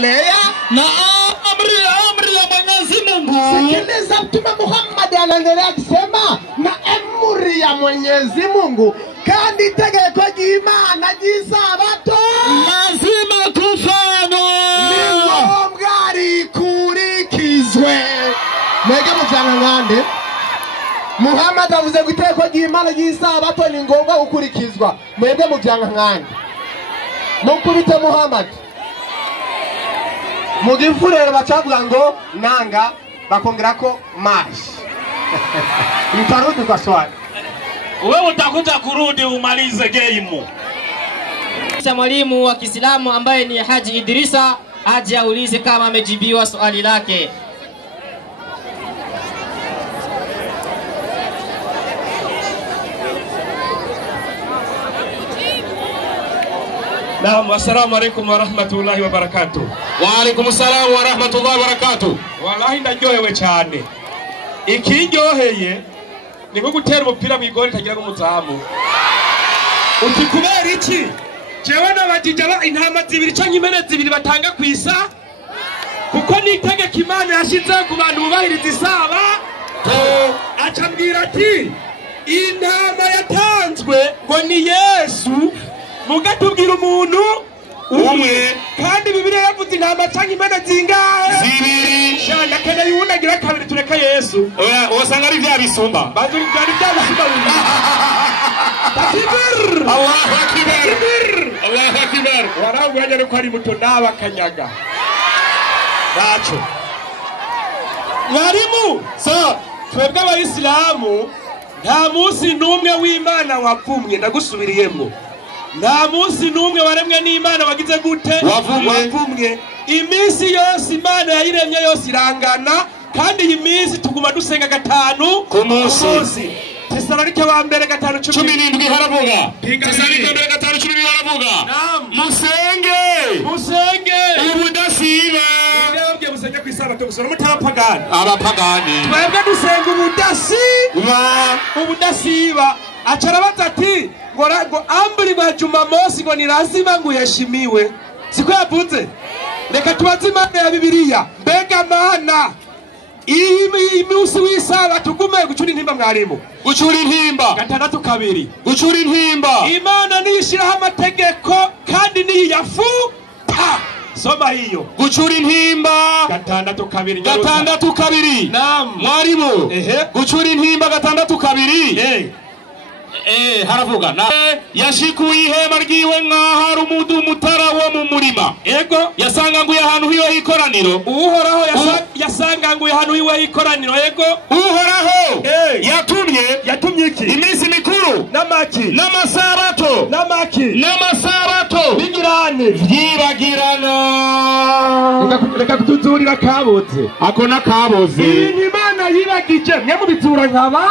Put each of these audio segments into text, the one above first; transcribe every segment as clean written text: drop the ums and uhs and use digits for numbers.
na amri ya Mwenyezi Mungu. Sikiliza, Mtume Muhammad anaendelea akisema na amri ya Mwenyezi Mungu kandi tegeko ry'Imana ry'isabato lazima kufano ni ngombwa rikurikizwe. Mwege mujana ngande Muhammad avuze ko itegeko ry'Imana ry'isabato ni ngombwa gukurikizwa. Mwege mujana ngande mukubite Muhammad mugifurere bacavuga ngo nanga bakongera ko marsh. Mtarudi kwa swali. Wewe utakuja kurudi umalize game. Mwalimu wa Kiislamu ambaye ni Haji Idrisa aje aulize kama amejibiwa swali lake. Naam, assalamu alaikum wa rahmatullahi wa barakatuh. Wa alaikum salam wa rahmatullahi wa barakatuh. Wallahi ndaryohewe cyane. Ikiryoheye ni nko gutera umupira mu igori tagira ngo muzamu. Uti kubera iki? Jewe nabajijaba intama zibiri canke impene zibiri batanga kwisa. Kuko nitegeka Imana yashize ku bantu bubahiriza isaba. Acambwira ati intama yatanzwe ngo ni Yesu. Mugatubwira umuntu umwe kandi Bibiliya yavuze intama canke impene zingahe? Zibiri. Shanda kene yunagira kabiri tureka Yesu. Oya wasanga ari vya bisumba. Bazuri byari byabasumba wina. Takbir! Allahu akbar. Allahu akbar. Warabwanya no kwari muto nabakanyaga. Bacho. Mwarimu, twebwe abayisilamu nta munsi numwe w'Imana wavumye ndagusubiriyemo. Nta munsi numwe waremwe n'Imana wagize gute? Wavumwe. Iminsi yose Imana yayiremye yose irangana kandi iyi minsi tuguma dusenga gatanu ku munsi. Tesalonike wa mbere gatanu 17 haravuga. Tesalonike wa mbere gatanu 17 haravuga. Musenge ubudasiba. Ndababwiye musenge ku isabato gusora mutabapagani. Abapagani. Twebwe dusenga ubudasiba. Acarabaza ati ngo amburi wa Jumamosi ngo ni lazima nguheshimiwe. Siko yavuze. Reka tubaze Imana ya Bibiliya. Mbega Mana iyi munsi w'isaba tugume gucura intimba mwarimu. Gucura intimba. Gatandatu kabiri. Gucura intimba. Imana niyishiraho amategeko kandi niyafuta. Soma hiyo. Gucura intimba. Gatandatu kabiri. Gatandatu kabiri. Naam. Mwarimu. Gucura intimba gatandatu kabiri. Haravuga na yashikuye ihema ryiwe nkaho ari umutara wo mu murima. Ego yasanganguye ahantu hiyo ikoraniro. Uhoraho yasanganguye ahantu hiyo ikoraniro. Ego Uhoraho yatumye iki? Iminsi mikuru n'amasabato byibagirana. Reka kutuzurira kaboze. Ako nakaboze. Imana yibagije mwe mubizura nkaba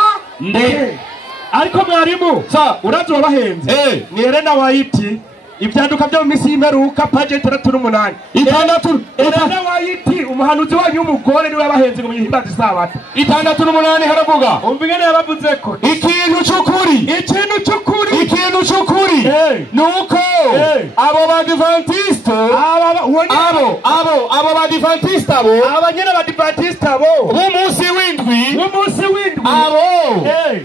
ariko mwarimu urazi wabahenze. Ni Elena White ibyanduka byo mu minsi y'imperuka page 38. Elena White umuhanuzi wanyu w'umugore niwe yabahenze ngo muhimbaze isabato. 68 haravuga. Umvigene yabavuze ko ikintu cy'ukuri nuko abo badventiste abanyene badventiste umunsi w'indwi abo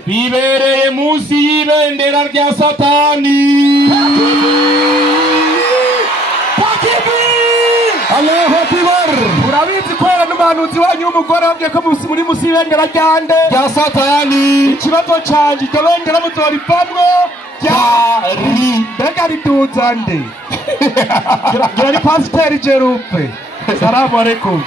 bibereye munsi y'ibendera rya Satani. Allahu akbar. Urabizi ko era n'umuhanuzi wanyu w'umugore wabwiye ko muri munsi y'ibendera rya Satani. Ikibazo canje iryo bendera muzorivamwo mbega riduzande. Gira ni Pasiteri Jerupe. Salamu alaikum.